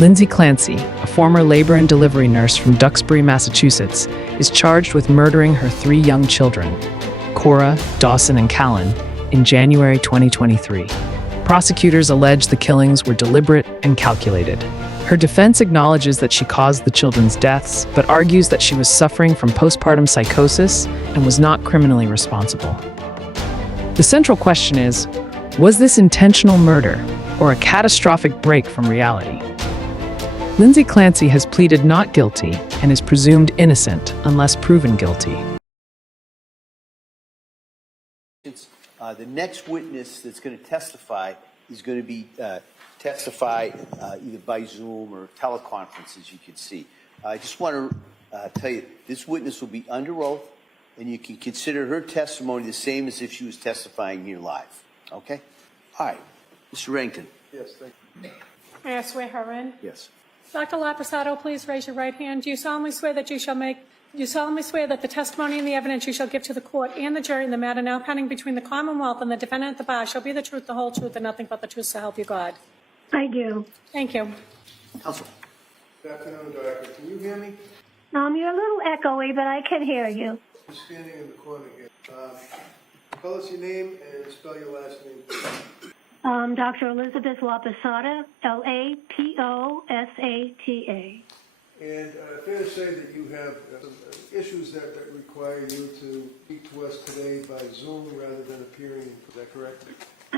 Lindsay Clancy, a former labor and delivery nurse from Duxbury, Massachusetts, is charged with murdering her 3 young children, Cora, Dawson, and Callan, in January 2023. Prosecutors allege the killings were deliberate and calculated. Her defense acknowledges that she caused the children's deaths, but argues that she was suffering from postpartum psychosis and was not criminally responsible. The central question is, was this intentional murder or a catastrophic break from reality? Lindsay Clancy has pleaded not guilty and is presumed innocent unless proven guilty. The next witness that's going to testify is going to be testify either by Zoom or teleconference, as you can see. I just want to tell you, this witness will be under oath, and you can consider her testimony the same as if she was testifying here live. Okay? All right. Mr. Rankin. Yes, thank you. May I swear her in? Yes. Dr. Lapisato, please raise your right hand. Do you solemnly swear that the testimony and the evidence you shall give to the court and the jury in the matter now pending between the Commonwealth and the defendant at the bar shall be the truth, the whole truth, and nothing but the truth, so help you God? I do. Thank you. Counsel. Good afternoon, Doctor. Can you hear me? You're a little echoey, but I can hear you. I'm standing in the corner here. Tell us your name and spell your last name, please. Dr. Elizabeth Laposata, Laposata. And fair to say that you have some issues that require you to speak to us today by Zoom rather than appearing. Is that correct?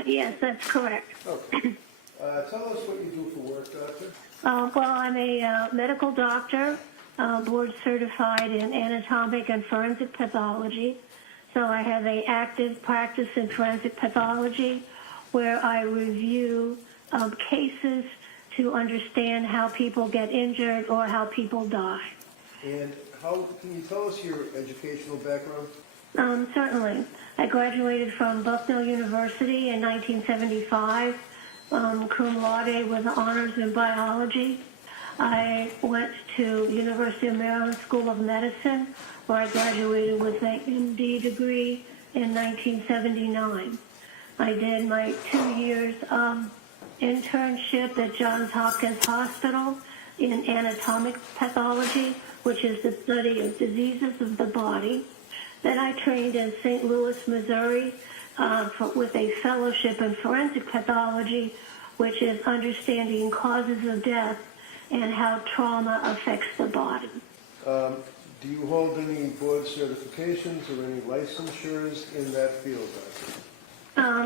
Yes, that's correct. Okay. Tell us what you do for work, Doctor. Well, I'm a medical doctor, board certified in anatomic and forensic pathology. So I have an active practice in forensic pathology where I review cases to understand how people get injured or how people die. And can you tell us your educational background? Certainly. I graduated from Bucknell University in 1975, cum laude with honors in biology. I went to University of Maryland School of Medicine, where I graduated with an MD degree in 1979. I did my 2 years internship at Johns Hopkins Hospital in anatomic pathology, which is the study of diseases of the body. Then I trained in St. Louis, Missouri, with a fellowship in forensic pathology, which is understanding causes of death and how trauma affects the body. Do you hold any board certifications or any licensures in that field, Doctor?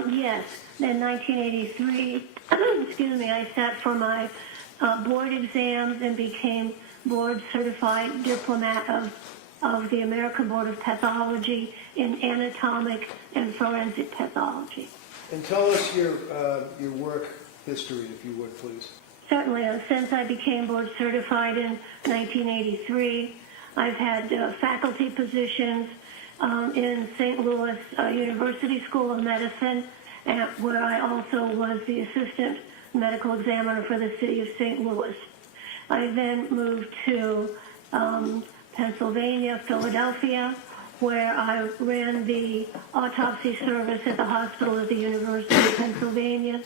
Yes. In 1983, I sat for my board exams and became board certified diplomat of the American Board of Pathology in anatomic and forensic pathology. And tell us your work history, if you would, please. Certainly. Since I became board certified in 1983, I've had faculty positions in St. Louis University School of Medicine, where I also was the assistant medical examiner for the city of St. Louis. I then moved to Pennsylvania, Philadelphia, where I ran the autopsy service at the hospital at the University of Pennsylvania.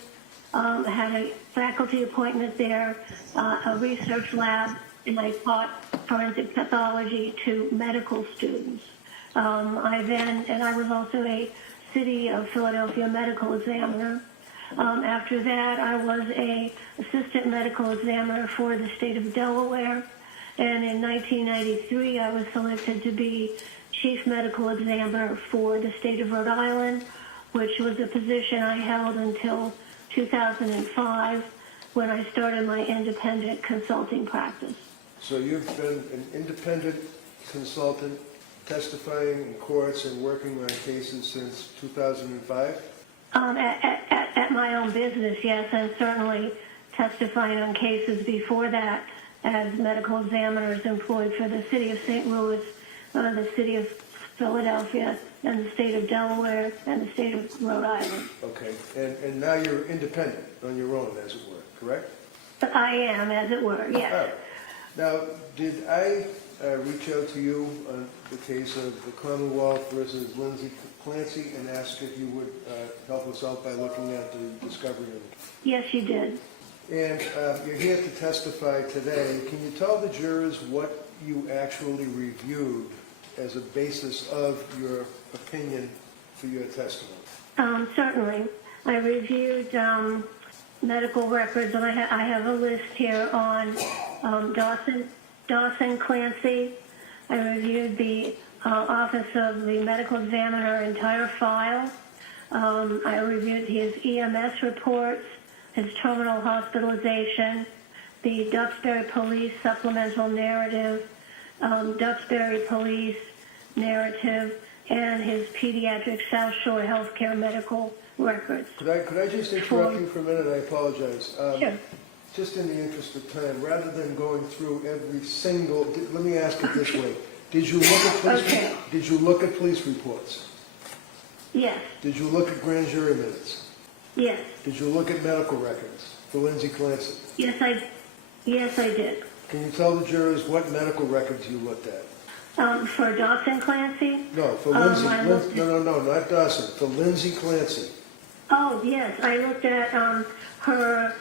Had a faculty appointment there, a research lab, and I taught forensic pathology to medical students. I was also a City of Philadelphia medical examiner. After that, I was a assistant medical examiner for the state of Delaware. And in 1993, I was selected to be chief medical examiner for the state of Rhode Island, which was a position I held until 2005 when I started my independent consulting practice. So you've been an independent consultant testifying in courts and working on cases since 2005? At my own business, yes, and certainly testifying on cases before that as medical examiners employed for the city of St. Louis, the city of Philadelphia, and the state of Delaware, and the state of Rhode Island. Okay, and now you're independent on your own, as it were, correct? I am, as it were, yes. All right. Now, did I reach out to you on the case of the Commonwealth versus Lindsay Clancy and ask if you would help us out by looking at the discovery of it? Yes, you did. And you're here to testify today. Can you tell the jurors what you actually reviewed as a basis of your opinion for your testimony? Certainly. I reviewed medical records, and I have a list here on Dawson Clancy. I reviewed the Office of the Medical Examiner entire file. I reviewed his EMS reports, his terminal hospitalization, the Duxbury Police supplemental narrative, Duxbury Police narrative, and his pediatric South Shore healthcare medical records. Could I just interrupt you for a minute? I apologize. Sure. Just in the interest of time, rather than going through every single, let me ask it this way. Did you look at police, Okay. Did you look at police reports? Yes, Did you look at grand jury minutes? yes, Did you look at medical records for Lindsay Clancy? yes, I did. Can you tell the jurors what medical records you looked at? For Dawson Clancy? No, for Lindsay. I looked No, not Dawson. For Lindsay Clancy. Oh, yes, I looked at her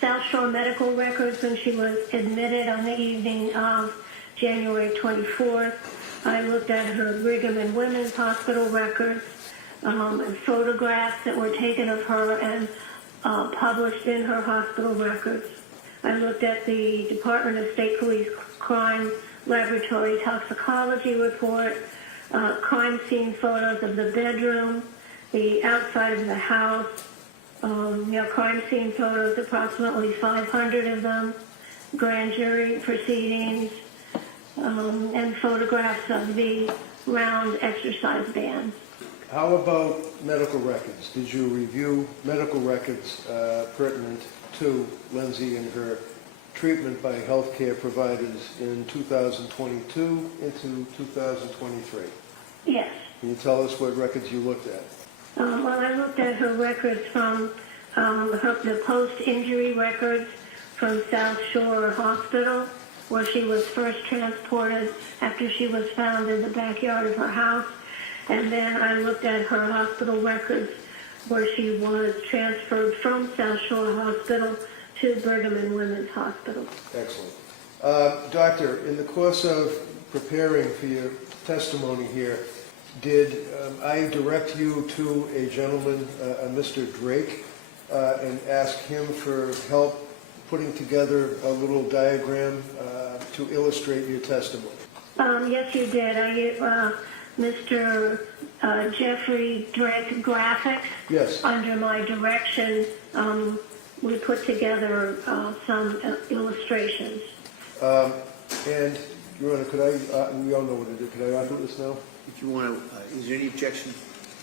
South Shore medical records when she was admitted on the evening of January 24th. I looked at her Brigham and Women's Hospital records, and photographs that were taken of her and published in her hospital records. I looked at the Department of State Police Crime Laboratory Toxicology report, crime scene photos of the bedroom, the outside of the house, crime scene photos, approximately 500 of them, grand jury proceedings, and photographs of the round exercise bands. How about medical records? Did you review medical records pertinent to Lindsay and her treatment by healthcare providers in 2022 into 2023? Yes. Can you tell us what records you looked at? Well, I looked at her records from the post-injury records from South Shore Hospital, where she was first transported after she was found in the backyard of her house. And then I looked at her hospital records where she was transferred from South Shore Hospital to Brigham and Women's Hospital. Excellent. Doctor, in the course of preparing for your testimony here, did I direct you to a gentleman, a Mr. Drake, and ask him for help putting together a little diagram to illustrate your testimony? Yes, you did. Mr. Jeffrey Drake Graphics. Yes. Under my direction, we put together some illustrations. And, Your Honor, could I, we all know what to do. Could I offer this now? If you want to, is there any objection?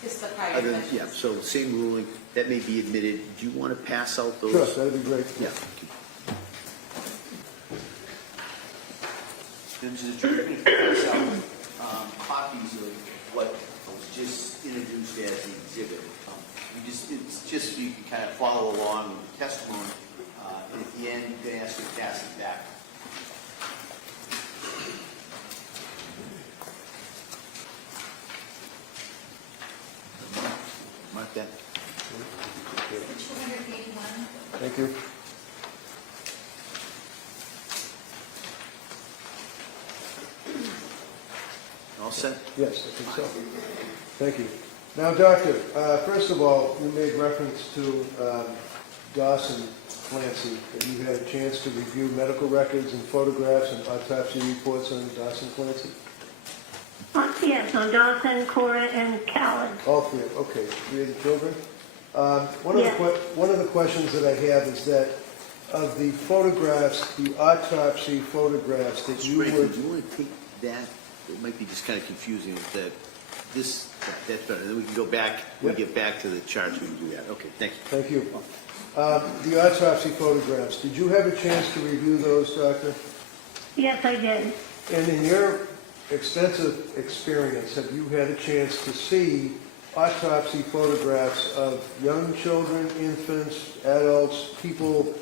Just the prior Other than, questions. yeah, so same ruling, that may be admitted. Do you want to pass out those? Sure, that'd be great. Yeah. Members of the jury, we're going to pass out copies of what was just introduced as the exhibit. It's just so you can kind of follow along with the testimony. And at the end, you can ask to pass it back. Mark that. 281. Thank you. All set? Yes, I think so. Thank you. Now, Doctor, first of all, you made reference to Dawson Clancy, that you had a chance to review medical records and photographs and autopsy reports on Dawson Clancy? Yes, on Dawson, Cora, and Callan. All three, okay, three of the children. Yes. One of the questions that I have is that of the photographs, the autopsy photographs that you Ray, were... do you want to take that? It might be just kind of confusing with that. That's better. Then we can go back, when we get back to the charts, we can do that. Okay, thank you. Thank you. The autopsy photographs, did you have a chance to review those, Doctor? Yes, I did. And in your extensive experience, have you had a chance to see autopsy photographs of young children, infants, adults, people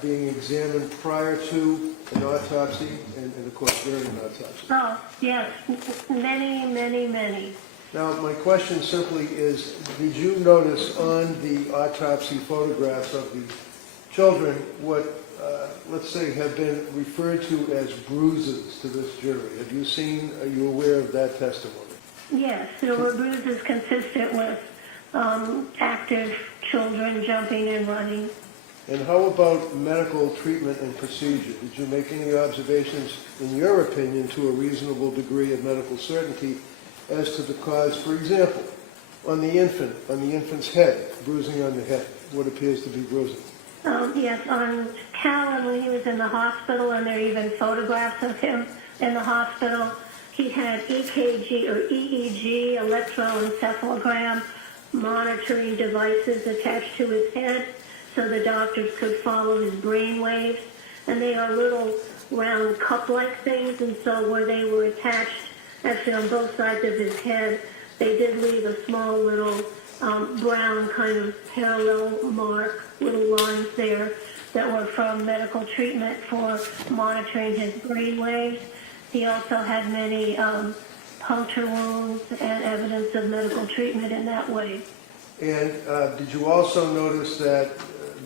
being examined prior to an autopsy and of course during an autopsy? Oh, yes, many, many, many. Now, my question simply is, did you notice on the autopsy photographs of the children what, let's say, have been referred to as bruises to this jury. Are you aware of that testimony? Yes, there were bruises consistent with active children jumping and running. And how about medical treatment and procedure? Did you make any observations, in your opinion, to a reasonable degree of medical certainty as to the cause? For example, on the infant's head, bruising on the head, what appears to be bruising? Yes, on Callan, when he was in the hospital, and there are even photographs of him in the hospital, he had EKG or EEG, electroencephalogram, monitoring devices attached to his head so the doctors could follow his brain waves. And they are little round cup-like things, and so where they were attached, actually on both sides of his head, they did leave a small little brown kind of parallel mark, little lines there that were from medical treatment for monitoring his brain waves. He also had many puncture wounds and evidence of medical treatment in that way. And did you also notice that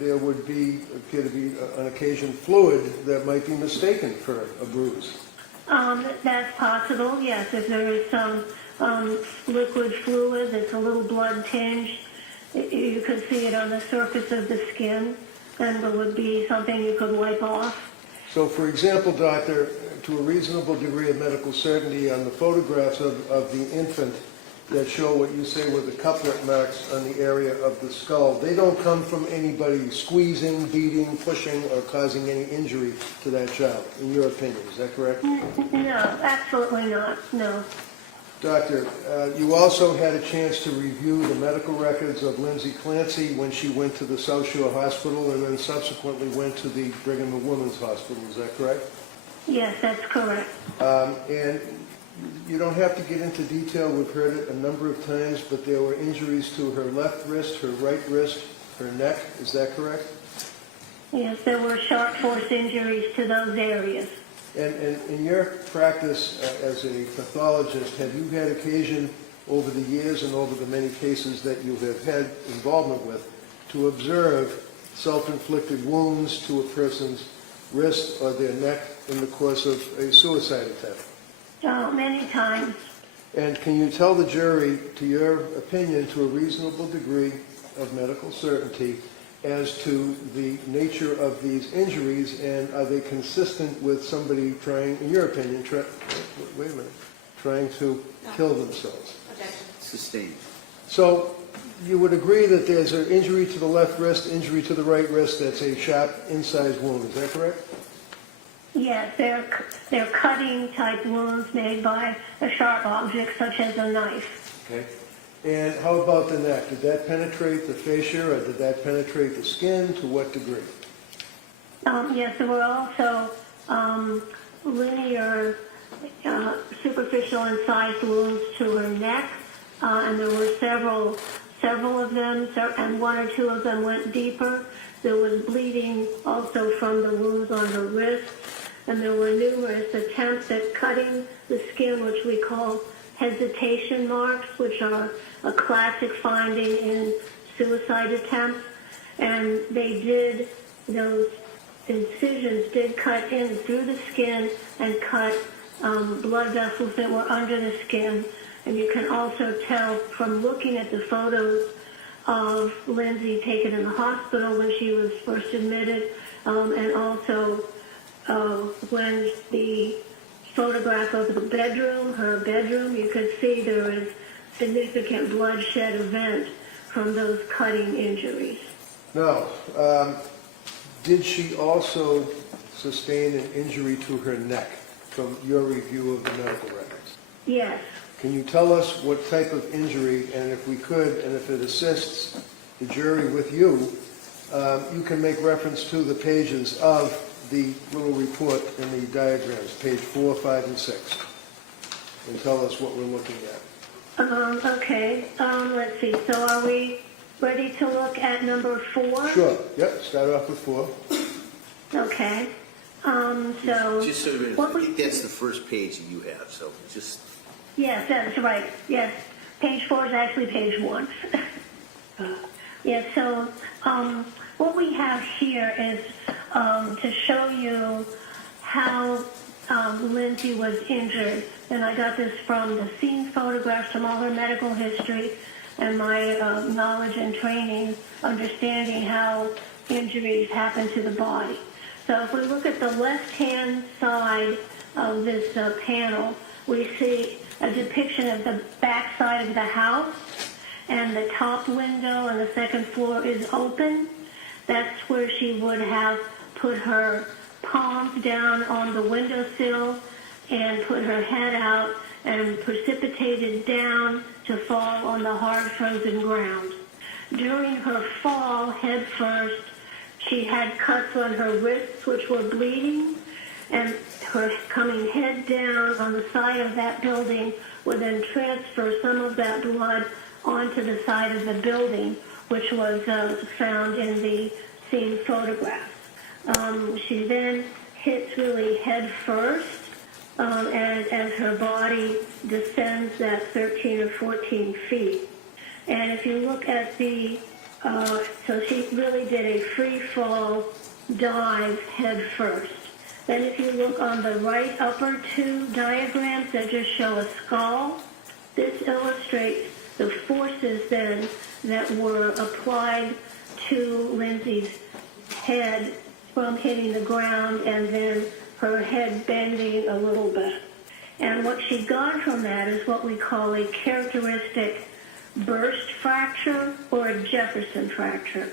there would appear to be, on occasion, fluid that might be mistaken for a bruise? That's possible, yes. If there is some liquid fluid that's a little blood tinged, you could see it on the surface of the skin, and it would be something you could wipe off. So, for example, doctor, to a reasonable degree of medical certainty, on the photographs of the infant that show what you say were the couplet marks on the area of the skull, they don't come from anybody squeezing, beating, pushing, or causing any injury to that child, in your opinion. Is that correct? No, absolutely not, no. Doctor, you also had a chance to review the medical records of Lindsay Clancy when she went to the South Shore Hospital and then subsequently went to the Brigham and Women's Hospital. Is that correct? Yes, that's correct. And you don't have to get into detail. We've heard it a number of times, but there were injuries to her left wrist, her right wrist, her neck. Is that correct? Yes, there were sharp force injuries to those areas. And in your practice as a pathologist, have you had occasion over the years and over the many cases that you have had involvement with to observe self-inflicted wounds to a person's wrist or their neck in the course of a suicide attempt? Oh, many times. And can you tell the jury, to your opinion, to a reasonable degree of medical certainty, as to the nature of these injuries, and are they consistent with somebody trying, in your opinion, trying to kill themselves? Sustained. So you would agree that there's an injury to the left wrist, injury to the right wrist, that's a sharp incised wound. Is that correct? Yes, they're cutting type wounds made by a sharp object such as a knife. Okay. And how about the neck? Did that penetrate the fascia, or did that penetrate the skin? To what degree? Yes, there were also linear, superficial incised wounds to her neck, and there were several of them, and one or two of them went deeper. There was bleeding also from the wounds on her wrists, and there were numerous attempts at cutting the skin, which we call hesitation marks, which are a classic finding in suicide attempts. And those incisions did cut in through the skin and cut blood vessels that were under the skin. And you can also tell from looking at the photos of Lindsay taken in the hospital when she was first admitted, and also when the photograph of the bedroom, her bedroom, you could see there was significant bloodshed event from those cutting injuries. Now, did she also sustain an injury to her neck from your review of the medical records? Yes. Can you tell us what type of injury, and if we could, and if it assists the jury with you, you can make reference to the pages of the little report in the diagrams, page 4, 5, and 6, and tell us what we're looking at. Okay. Let's see. So are we ready to look at number 4? Sure. Yep. Start off with 4. Okay. So Just so you know, what I think that's the first page that you have, so just... Yes, that's right. Yes. Page 4 is actually page 1. Yes, so what we have here is to show you how Lindsay was injured. And I got this from the scene photographs, from all her medical history, and my knowledge and training, understanding how injuries happen to the body. So if we look at the left-hand side of this panel, we see a depiction of the back side of the house, and the top window on the second floor is open. That's where she would have put her palms down on the windowsill and put her head out and precipitated down to fall on the hard frozen ground. During her fall, head first, she had cuts on her wrists which were bleeding, and her coming head down on the side of that building would then transfer some of that blood onto the side of the building, which was found in the scene photographs. She then hits really head first as her body descends that 13 or 14 feet. And if you look at the, so she really did a free fall dive head first. Then if you look on the right upper two diagrams that just show a skull, this illustrates the forces then that were applied to Lindsay's head from hitting the ground and then her head bending a little bit. And what she got from that is what we call a characteristic burst fracture or a Jefferson fracture.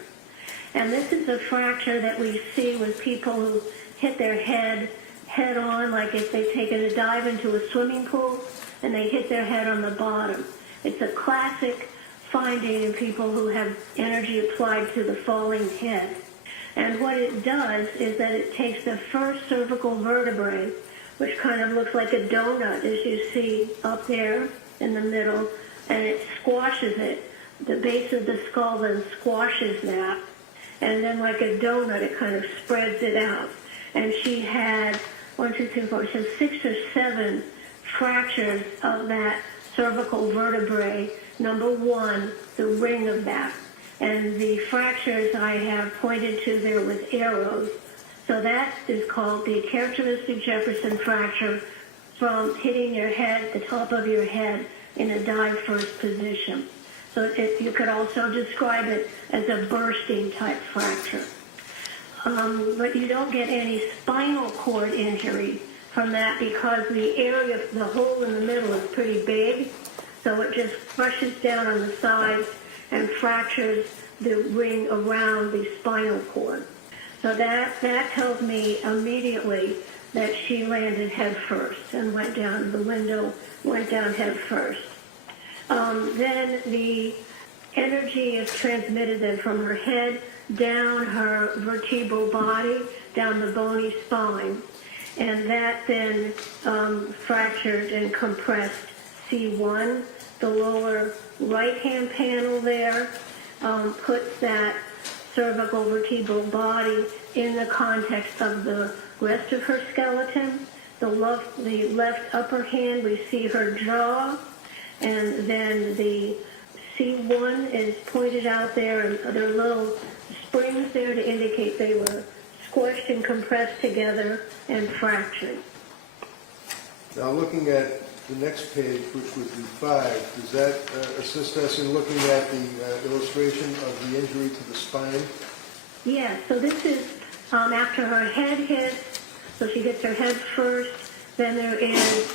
And this is a fracture that we see with people who hit their head head on, like if they've taken a dive into a swimming pool and they hit their head on the bottom. It's a classic finding in people who have energy applied to the falling head. And what it does is that it takes the first cervical vertebrae, which kind of looks like a donut, as you see up there in the middle, and it squashes it. The base of the skull then squashes that, and then like a donut, it kind of spreads it out. And she had 6 or 7 fractures of that cervical vertebrae, number 1, the ring of that. And the fractures I have pointed to there with arrows. So that is called the characteristic Jefferson fracture from hitting your head, the top of your head, in a dive first position. So you could also describe it as a bursting type fracture. But you don't get any spinal cord injury from that because the area, the hole in the middle is pretty big. So it just crushes down on the sides and fractures the ring around the spinal cord. So that tells me immediately that she landed head first and went down the window, went down head first. Then the energy is transmitted then from her head down her vertebral body, down the bony spine. And that then fractured and compressed C1, the lower right-hand panel there, puts that cervical vertebral body in the context of the rest of her skeleton. The left upper hand, we see her jaw, and then the C1 is pointed out there, and there are little springs there to indicate they were squished and compressed together and fractured. Now, looking at the next page, which would be 5, does that assist us in looking at the illustration of the injury to the spine? Yes, so this is after her head hits, so she hits her head first, then there is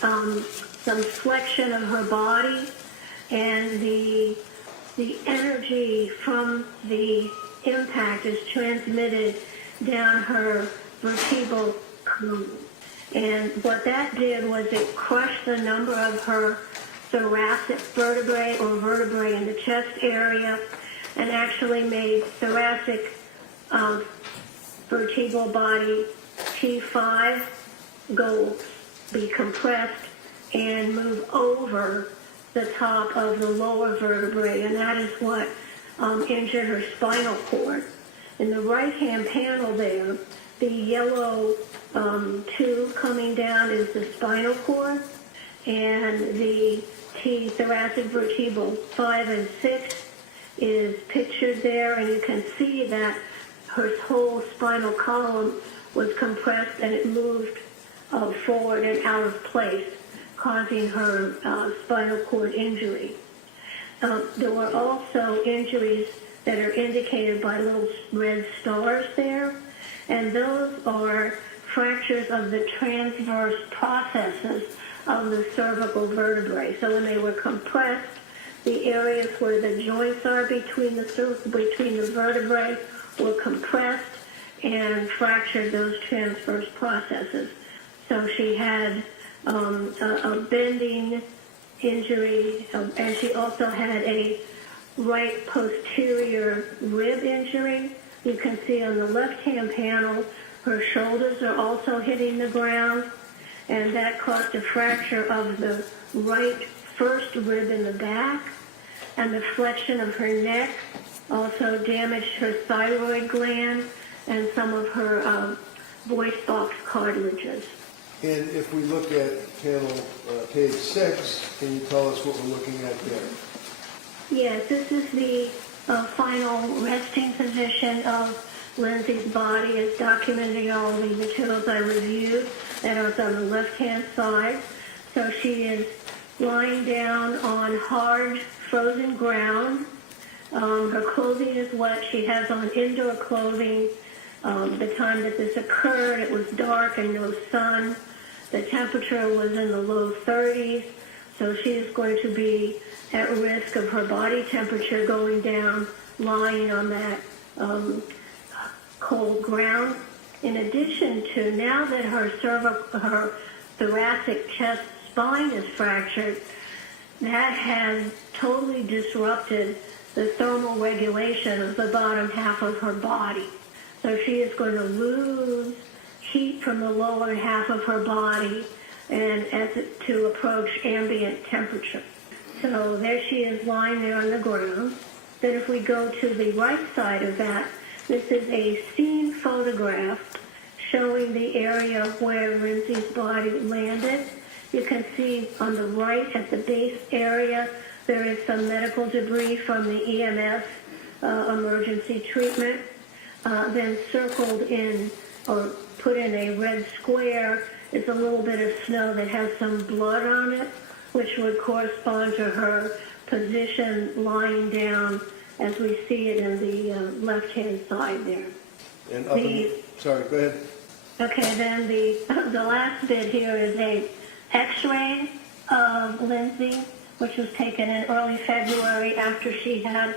some flexion of her body, and the energy from the impact is transmitted down her vertebral column. And what that did was it crushed the number of her thoracic vertebrae or vertebrae in the chest area and actually made thoracic vertebral body T5 be compressed and move over the top of the lower vertebrae, and that is what injured her spinal cord. In the right-hand panel there, the yellow tube coming down is the spinal cord, and the thoracic vertebral 5 and 6 is pictured there, and you can see that her whole spinal column was compressed and it moved forward and out of place, causing her spinal cord injury. There were also injuries that are indicated by little red stars there, and those are fractures of the transverse processes of the cervical vertebrae. So when they were compressed, the areas where the joints are between the vertebrae were compressed and fractured those transverse processes. So she had a bending injury, and she also had a right posterior rib injury. You can see on the left-hand panel, her shoulders are also hitting the ground, and that caused a fracture of the right first rib in the back, and the flexion of her neck also damaged her thyroid gland and some of her voice box cartilages. And if we look at panel page 6, can you tell us what we're looking at there? Yes, this is the final resting position of Lindsay's body. It's documenting all the materials I reviewed, and it's on the left-hand side. So she is lying down on hard, frozen ground. Her clothing is wet. She has on indoor clothing. The time that this occurred, it was dark and no sun. The temperature was in the low 30s, so she is going to be at risk of her body temperature going down, lying on that cold ground. In addition to, now that her thoracic chest spine is fractured, that has totally disrupted the thermal regulation of the bottom half of her body. So she is going to lose heat from the lower half of her body and to approach ambient temperature. So there she is lying there on the ground. Then if we go to the right side of that, this is a scene photograph showing the area where Lindsay's body landed. You can see on the right at the base area there is some medical debris from the EMS emergency treatment. Then circled in or put in a red square is a little bit of snow that has some blood on it, which would correspond to her position lying down as we see it in the left-hand side there. And sorry, go ahead. Okay, then the last bit here is a X-ray of Lindsay, which was taken in early February after she had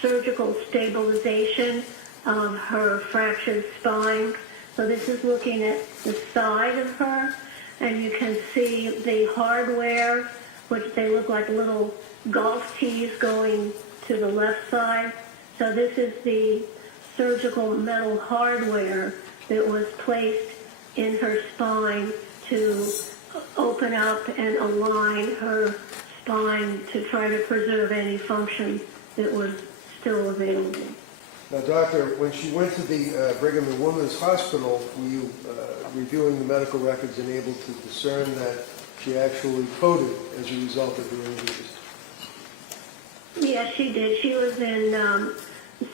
surgical stabilization of her fractured spine. So this is looking at the side of her, and you can see the hardware, which they look like little golf tees going to the left side. So this is the surgical metal hardware that was placed in her spine to open up and align her spine to try to preserve any function that was still available. Now, Doctor, when she went to the Brigham and Women's Hospital, were you reviewing the medical records and able to discern that she actually coded as a result of her injuries? Yes, she did. She was in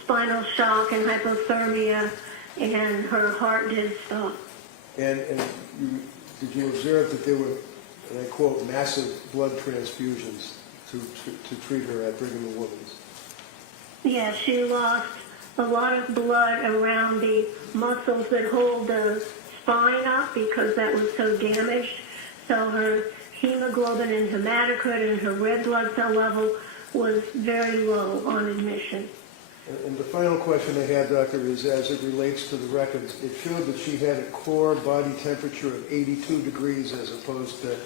spinal shock and hypothermia, and her heart did stop. And did you observe that there were, and I quote, massive blood transfusions to treat her at Brigham and Women's? Yes, she lost a lot of blood around the muscles that hold the spine up because that was so damaged. So her hemoglobin and hematocrit and her red blood cell level was very low on admission. And the final question I had, Doctor, is as it relates to the records, it showed that she had a core body temperature of 82 degrees as opposed to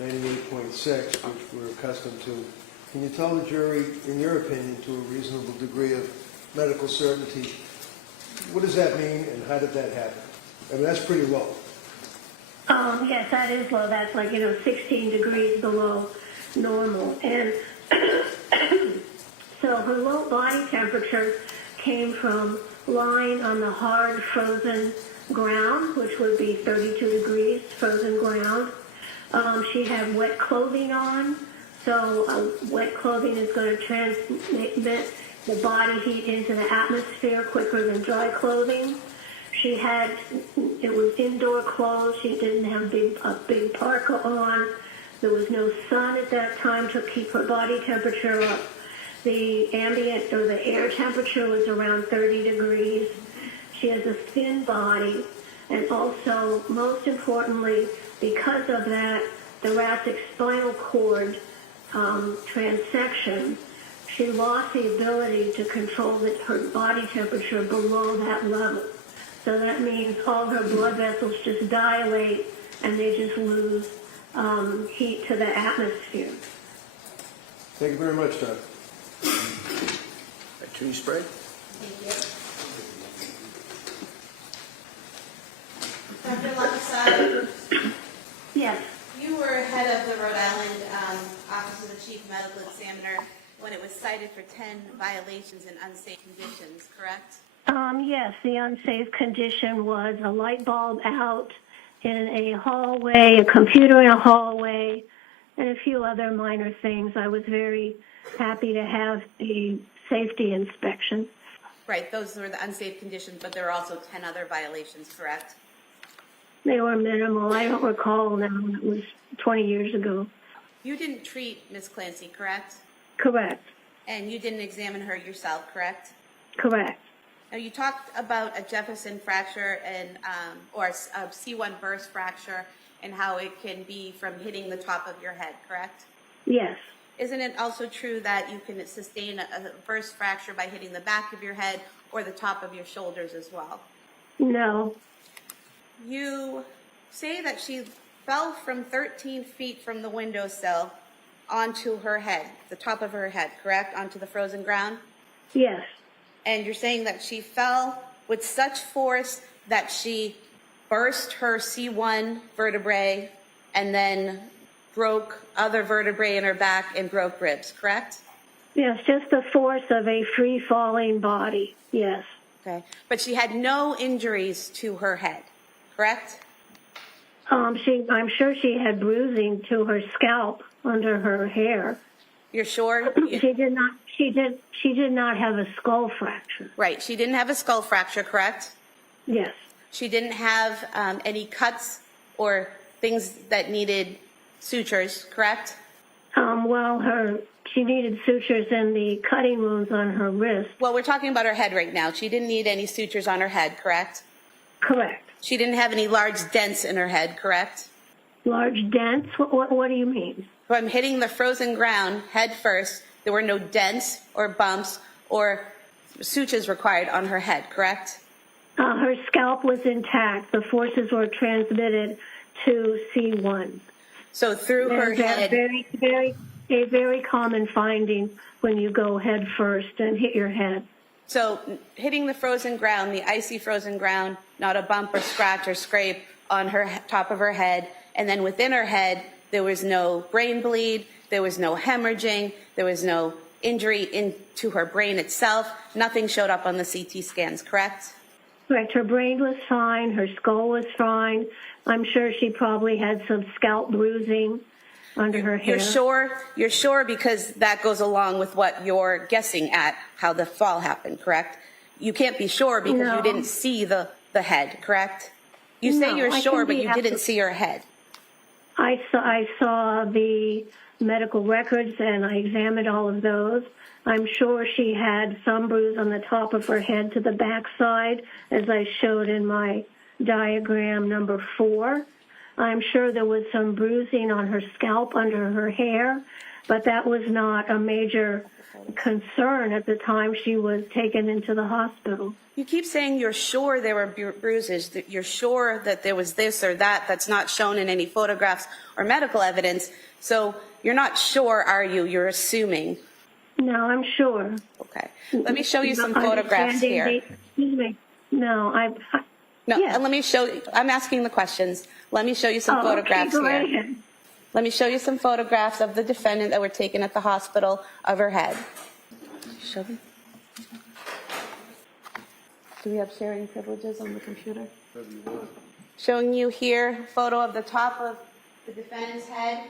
98.6, which we're accustomed to. Can you tell the jury, in your opinion, to a reasonable degree of medical certainty, what does that mean and how did that happen? I mean, that's pretty low. Yes, that is low. That's like, 16 degrees below normal. And so her low body temperature came from lying on the hard frozen ground, which would be 32 degrees frozen ground. She had wet clothing on, So wet clothing is going to transmit the body heat into the atmosphere quicker than dry clothing. It was indoor clothes. She didn't have a big parka on. There was no sun at that time to keep her body temperature up. The ambient or the air temperature was around 30 degrees. She has a thin body, and also, most importantly, because of that thoracic spinal cord transection, she lost the ability to control her body temperature below that level. So that means all her blood vessels just dilate and they just lose heat to the atmosphere. Thank you very much, Doc. Attorney Sprague? Thank you. Dr. Luxon, Yes. you were head of the Rhode Island Office of the Chief Medical Examiner when it was cited for 10 violations in unsafe conditions, correct? Yes, the unsafe condition was a light bulb out in a hallway, a computer in a hallway, and a few other minor things. I was very happy to have a safety inspection. Right, those were the unsafe conditions, but there were also 10 other violations, correct? They were minimal. I don't recall now. It was 20 years ago. You didn't treat Ms. Clancy, correct? Correct. And you didn't examine her yourself, correct? Correct. Now, you talked about a Jefferson fracture and or a C1 burst fracture and how it can be from hitting the top of your head, correct? Yes. Isn't it also true that you can sustain a burst fracture by hitting the back of your head or the top of your shoulders as well? No. You say that she fell from 13 feet from the windowsill onto her head, the top of her head, correct? Onto the frozen ground? Yes. And you're saying that she fell with such force that she burst her C1 vertebrae and then broke other vertebrae in her back and broke ribs, correct? Yes, just the force of a free-falling body. Yes. Okay. But she had no injuries to her head, correct? I'm sure she had bruising to her scalp under her hair. You're sure? She did not. She did not have a skull fracture. Right. She didn't have a skull fracture, correct? Yes. She didn't have any cuts or things that needed sutures, correct? She needed sutures in the cutting wounds on her wrist. Well, we're talking about her head right now. She didn't need any sutures on her head, correct? Correct. She didn't have any large dents in her head, correct? Large dents? What do you mean? From hitting the frozen ground head first, there were no dents or bumps or sutures required on her head, correct? Her scalp was intact. The forces were transmitted to C1. So through her head. A very common finding when you go head first and hit your head. So hitting the frozen ground, the icy frozen ground, not a bump or scratch or scrape on her top of her head, and then within her head, there was no brain bleed, there was no hemorrhaging, there was no injury into her brain itself. Nothing showed up on the CT scans, correct? Correct. Her brain was fine. Her skull was fine. I'm sure she probably had some scalp bruising under her hair. You're sure because that goes along with what you're guessing at how the fall happened, correct? You can't be sure because you didn't see the head, correct? You say you're sure, but you didn't see her head. I saw the medical records and I examined all of those. I'm sure she had some bruise on the top of her head to the backside, as I showed in my diagram number 4. I'm sure there was some bruising on her scalp under her hair, but that was not a major concern at the time she was taken into the hospital. You keep saying you're sure there were bruises, that you're sure that there was this or that that's not shown in any photographs or medical evidence. So you're not sure, are you? You're assuming. No, I'm sure. Okay. Let me show you some photographs here. Excuse me. No, yes. Let me show you. I'm asking the questions. Let me show you some photographs okay, go here. ahead. Let me show you some photographs of the defendant that were taken at the hospital of her head. Show them. Do we have sharing privileges on the computer? Showing you here a photo of the top of the defendant's head.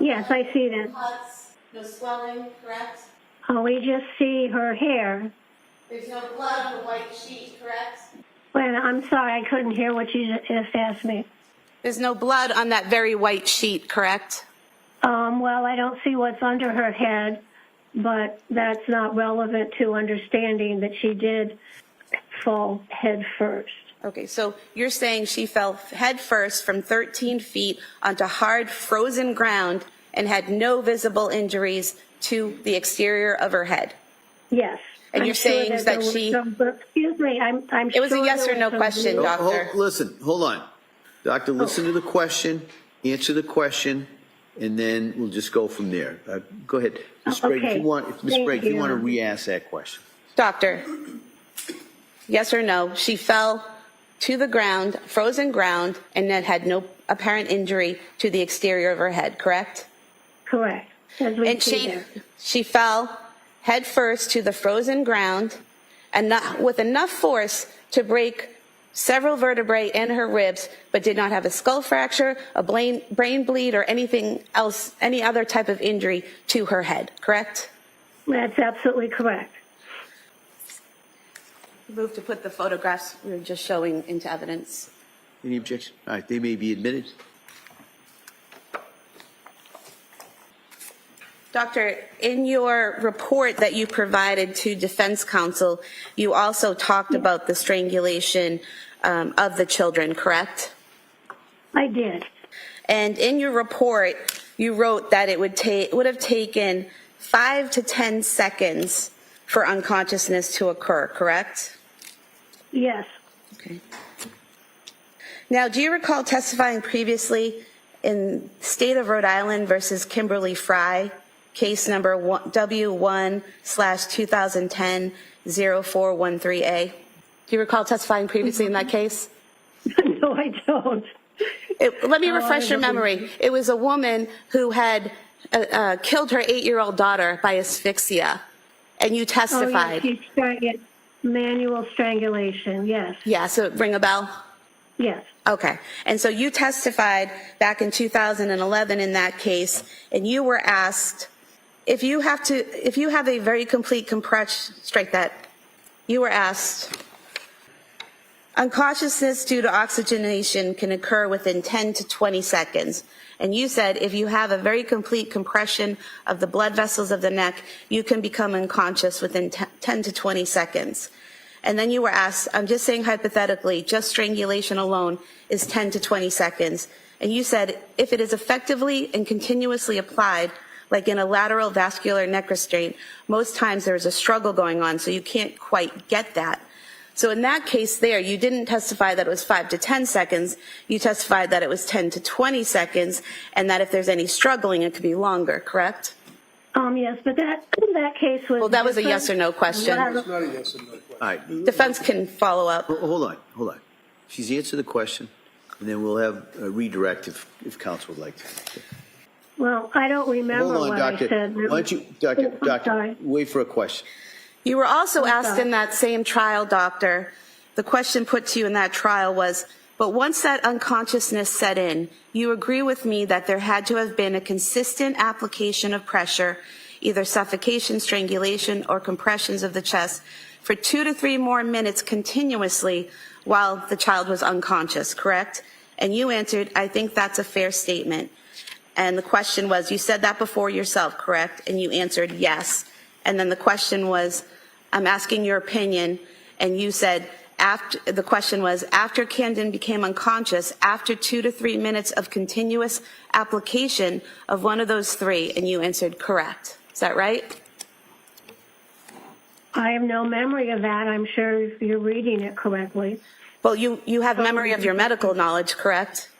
Yes, I see that. cuts, no swelling, correct? We just see her hair. There's no blood on the white sheet, correct? Well, I'm sorry, I couldn't hear what you just asked me. There's no blood on that very white sheet, correct? Well, I don't see what's under her head, but that's not relevant to understanding that she did fall head first. Okay, so you're saying she fell head first from 13 feet onto hard, frozen ground and had no visible injuries to the exterior of her head? Yes. And I'm you're sure saying that there she... was some, excuse me, I'm It was sure a yes there or no was some question, bleeding. Doctor. Listen, hold on. Doctor, listen to the question, answer the question, and then we'll just go from there. Go ahead. Ms. Sprague, Okay. if you want to re-ask that question. Doctor, yes or no, she fell to the ground, frozen ground, and then had no apparent injury to the exterior of her head, correct? Correct. As we And see there. she fell head first to the frozen ground and not, with enough force to break several vertebrae in her ribs, but did not have a skull fracture, a brain bleed, or anything else, any other type of injury to her head, correct? That's absolutely correct. Move to put the photographs we were just showing into evidence. Any objection? All right, they may be admitted. Doctor, in your report that you provided to defense counsel, you also talked about the strangulation of the children, correct? I did. And in your report, you wrote that it would have taken 5 to 10 seconds for unconsciousness to occur, correct? Yes. Okay. Now, do you recall testifying previously in State of Rhode Island versus Kimberly Fry, case number W1/2010-0413A? Do you recall testifying previously in that case? No, I don't. Let me refresh your memory. It was a woman who had killed her 8-year-old daughter by asphyxia, and you testified. Oh, yes, she started manual strangulation, yes. Yeah, so ring a bell? Yes. Okay. And so you testified back in 2011 in that case, and you were asked, if you have a very complete compression, strike that. You were asked, unconsciousness due to oxygenation can occur within 10 to 20 seconds. And you said if you have a very complete compression of the blood vessels of the neck, you can become unconscious within 10 to 20 seconds. And then you were asked, I'm just saying hypothetically, just strangulation alone is 10 to 20 seconds. And you said if it is effectively and continuously applied, like in a lateral vascular neck restraint, most times there's a struggle going on, so you can't quite get that. So in that case there, you didn't testify that it was 5 to 10 seconds. You testified that it was 10 to 20 seconds, and that if there's any struggling, it could be longer, correct? Yes, but that case was... Well, that was a different. yes or no question. It's not a yes or no question. All right. Defense can follow up. Hold on. She's answered the question, and then we'll have a redirect if counsel would like to. Well, I don't remember Hold on, what Doctor. I said. Why don't you, Doctor, sorry. wait for a question. You were also asked sorry. in that same trial, Doctor, the question put to you in that trial was, but once that unconsciousness set in, you agree with me that there had to have been a consistent application of pressure, either suffocation, strangulation, or compressions of the chest for 2 to 3 more minutes continuously while the child was unconscious, correct? And you answered, I think that's a fair statement. And the question was, you said that before yourself, correct? And you answered yes. And then the question was, I'm asking your opinion, and you said, the question was, after Camden became unconscious, after 2 to 3 minutes of continuous application of one of those 3, and you answered correct. Is that right? I have no memory of that. I'm sure you're reading it correctly. Well, you have memory of your medical knowledge, correct?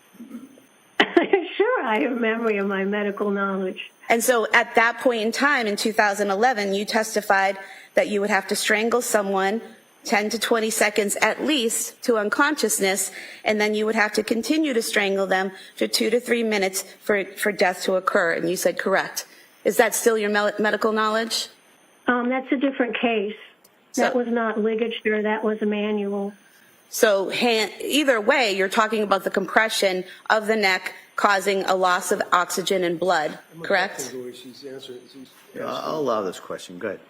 Sure, I have memory of my medical knowledge. And so at that point in time, in 2011, you testified that you would have to strangle someone 10 to 20 seconds at least to unconsciousness, and then you would have to continue to strangle them for 2 to 3 minutes for death to occur. And you said correct. Is that still your medical knowledge? That's a different case. That So- was not ligature. That was a manual. So either way, you're talking about the compression of the neck causing a loss of oxygen and blood, correct? I'll allow this question. Go ahead.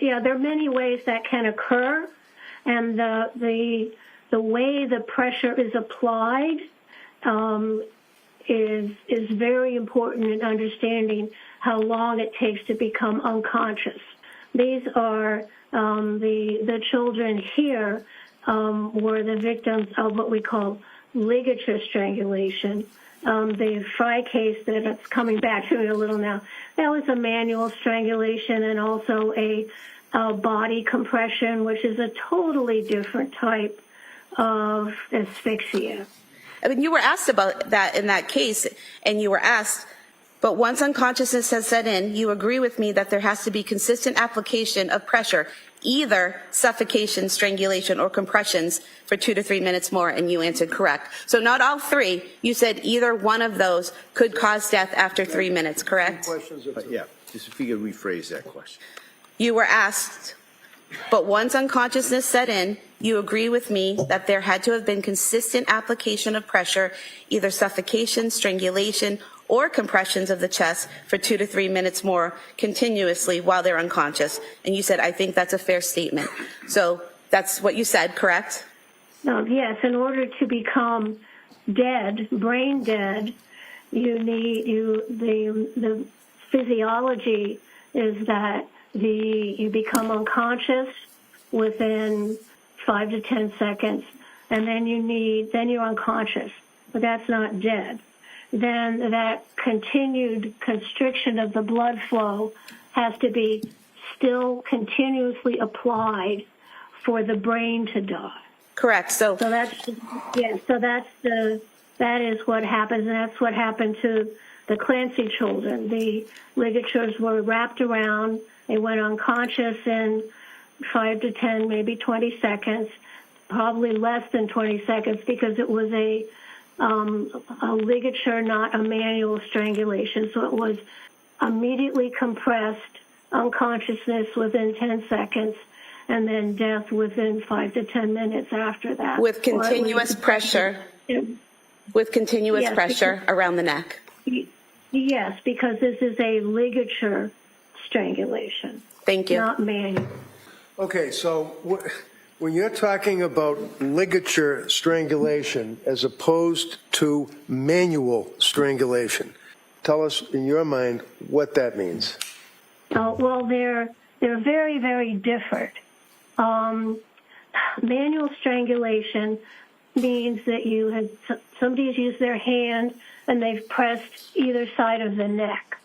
Yeah, there are many ways that can occur, and the way the pressure is applied is very important in understanding how long it takes to become unconscious. These are the children here were the victims of what we call ligature strangulation. The Fry case that's coming back to me a little now, that was a manual strangulation and also a body compression, which is a totally different type of asphyxia. I mean, you were asked about that in that case, and you were asked, but once unconsciousness has set in, you agree with me that there has to be consistent application of pressure, either suffocation, strangulation, or compressions for 2 to 3 minutes more, and you answered correct. So not all three. You said either one of those could cause death after 3 minutes, correct? Yeah, just if you could rephrase that question. You were asked, but once unconsciousness set in, you agree with me that there had to have been consistent application of pressure, either suffocation, strangulation, or compressions of the chest for 2 to 3 minutes more continuously while they're unconscious. And you said, I think that's a fair statement. So that's what you said, correct? No, yes, in order to become dead, brain dead, you need the physiology is that you become unconscious within 5 to 10 seconds, and then you're unconscious, but that's not dead. Then that continued constriction of the blood flow has to be still continuously applied for the brain to die. Correct. So that is what happens, and that's what happened to the Clancy children. The ligatures were wrapped around. They went unconscious in 5 to 10, maybe 20 seconds, probably less than 20 seconds because it was a ligature, not a manual strangulation. So it was immediately compressed, unconsciousness within 10 seconds, and then death within 5 to 10 minutes after that. with continuous pressure, pressure around the neck. Yes, because this is a ligature strangulation. Thank you. Not manual. Okay, so when you're talking about ligature strangulation as opposed to manual strangulation, tell us in your mind what that means. Well, they're very, very different. Manual strangulation means that somebody's used their hand and they've pressed either side of the neck.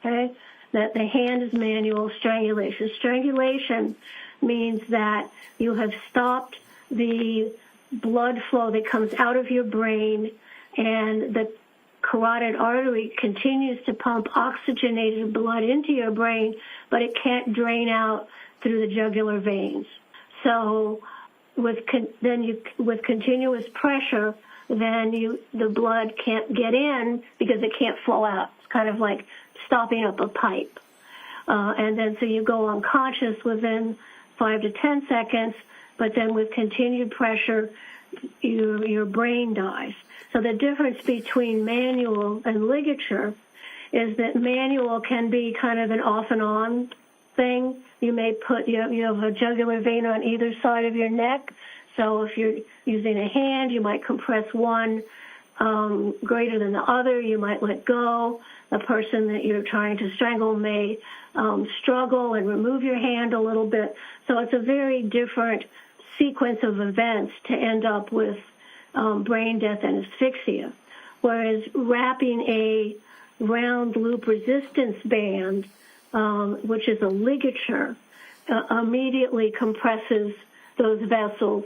Okay, that the hand is manual strangulation. Strangulation means that you have stopped the blood flow that comes out of your brain, and the carotid artery continues to pump oxygenated blood into your brain, but it can't drain out through the jugular veins. So with continuous pressure, then the blood can't get in because it can't flow out. It's kind of like stopping up a pipe. And then so you go unconscious within 5 to 10 seconds, but then with continued pressure, your brain dies. So the difference between manual and ligature is that manual can be kind of an off and on thing. You may you have a jugular vein on either side of your neck. So if you're using a hand, you might compress one greater than the other. You might let go. The person that you're trying to strangle may struggle and remove your hand a little bit. So it's a very different sequence of events to end up with brain death and asphyxia. Whereas wrapping a round loop resistance band, which is a ligature, immediately compresses those vessels.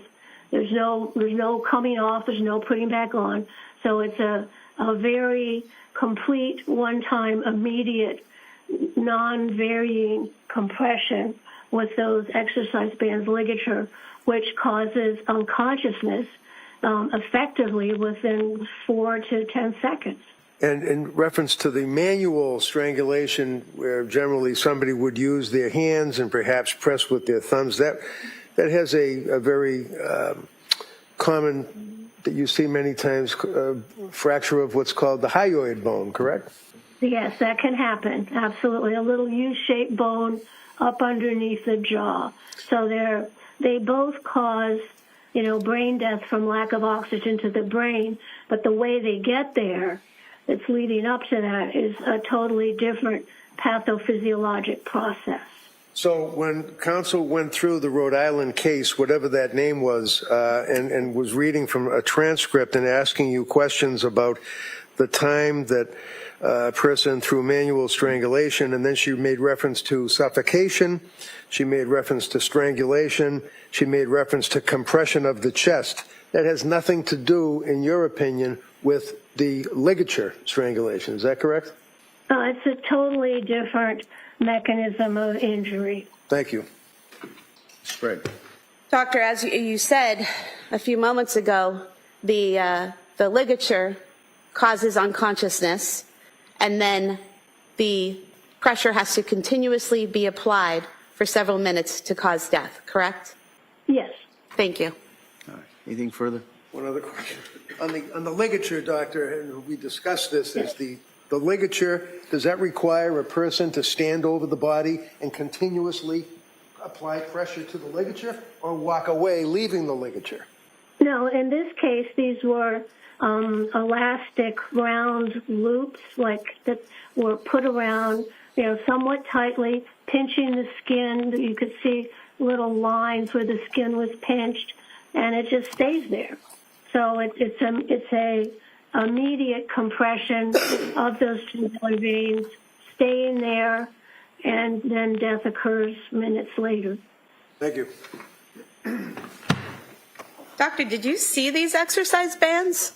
There's no coming off. There's no putting back on. So it's a very complete, one-time, immediate, non-varying compression with those exercise bands ligature, which causes unconsciousness effectively within 4 to 10 seconds. And in reference to the manual strangulation, where generally somebody would use their hands and perhaps press with their thumbs, that has a very common that you see many times, fracture of what's called the hyoid bone, correct? Yes, that can happen. Absolutely. A little U-shaped bone up underneath the jaw. So they both cause, brain death from lack of oxygen to the brain, but the way they get there, that's leading up to that, is a totally different pathophysiologic process. So when counsel went through the Rhode Island case, whatever that name was, and was reading from a transcript and asking you questions about the time that a person through manual strangulation, and then she made reference to suffocation, she made reference to strangulation, she made reference to compression of the chest. That has nothing to do, in your opinion, with the ligature strangulation. Is that correct? It's a totally different mechanism of injury. Thank you. Sprague. Doctor, as you said a few moments ago, the ligature causes unconsciousness, and then the pressure has to continuously be applied for several minutes to cause death, correct? Yes. Thank you. All right. Anything further? One other question. On the ligature, doctor, and we discussed this, is the ligature, does that require a person to stand over the body and continuously apply pressure to the ligature, or walk away leaving the ligature? No, in this case, these were elastic round loops that were put around, somewhat tightly, pinching the skin. You could see little lines where the skin was pinched, and it just stays there. So it's a immediate compression of those tubular veins, staying there, and then death occurs minutes later. Thank you. Doctor, did you see these exercise bands?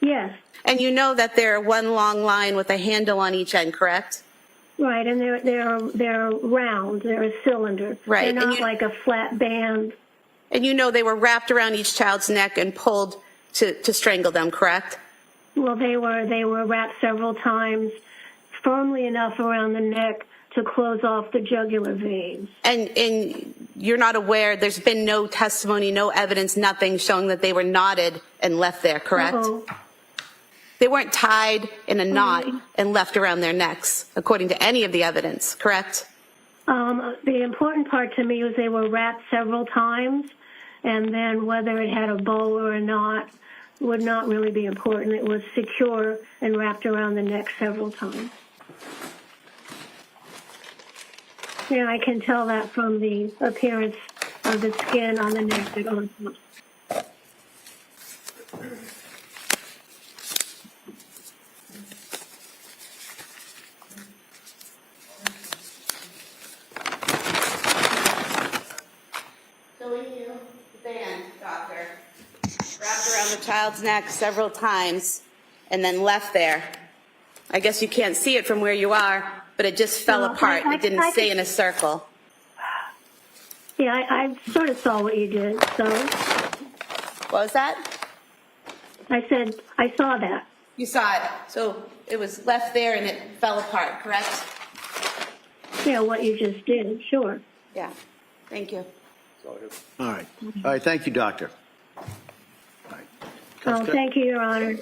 Yes. And you know that they're one long line with a handle on each end, correct? Right, and they're round. They're a cylinder. Right. They're not like a flat band. And you know they were wrapped around each child's neck and pulled to strangle them, correct? Well, they were wrapped several times, firmly enough around the neck to close off the jugular veins. And you're not aware, there's been no testimony, no evidence, nothing showing that they were knotted and left there, correct? Uh-oh. They weren't tied in a knot and left around their necks, according to any of the evidence, correct? The important part to me was they were wrapped several times, and then whether it had a bow or a knot would not really be important. It was secure and wrapped around the neck several times. Yeah, I can tell that from the appearance of the skin on the neck. Showing you the band, doctor, wrapped around the child's neck several times and then left there. I guess you can't see it from where you are, but it just fell apart. It didn't stay in a circle. Yeah, I sort of saw what you did, so. What was that? I said, I saw that. You saw it. So it was left there and it fell apart, correct? Yeah, what you just did, sure. Yeah. Thank you. All right. All right. Thank you, doctor. All right. Oh, thank you, Your Honor.